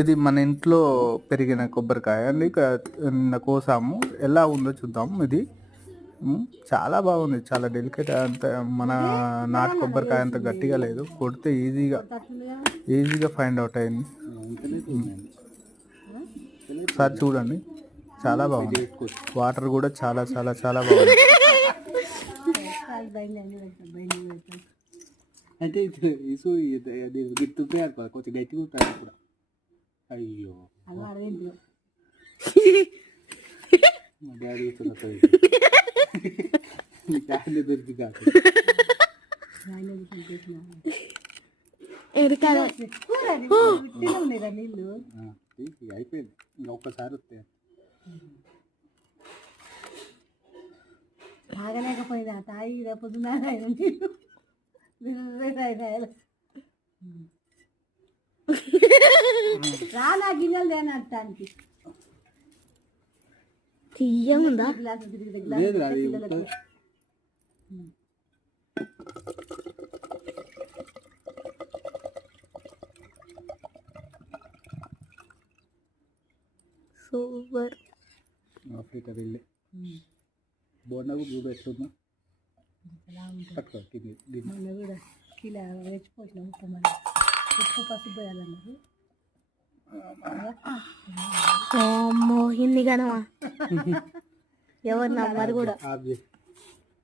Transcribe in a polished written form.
ఇది మన ఇంట్లో పెరిగిన కొబ్బరికాయ అండి. నిన్న కోసాము. ఎలా ఉందో చూద్దాం. ఇది చాలా బాగుంది. చాలా డెలికేట్. అంత మన నాటు కొబ్బరికాయ అంత గట్టిగా లేదు. కొడితే ఈజీగా ఫైండ్ అవుట్ అయింది. ఒకసారి చూడండి, చాలా బాగుంది. వాటర్ కూడా చాలా చాలా చాలా బాగుంది. అంటే గిట్టుపోయారు కదా, కొంచెం గట్టిగా ఉంటారు కూడా. అయ్యో మా డాడీ డాడీ దొరికి కాదు అయిపోయింది. ఇంకా ఒక్కసారి వస్తాయి. తాగలేకపోయినా తాగి రేపొద్దున రానా గిన్నెలు లేనట్టానికి తీయముందా లేదు. అది సూపర్. ఆఫ్రికా వెళ్ళి బోండా కూడా చూడు ఎట్లుందా. పట్టుకో మొన్న కూడా కిలో రెచ్చిపోసిన ఉప్పు ఉప్పు పసుపు పోయాలన్నారు. హిందీ గనమా ఎవరు నమ్మరు కూడా.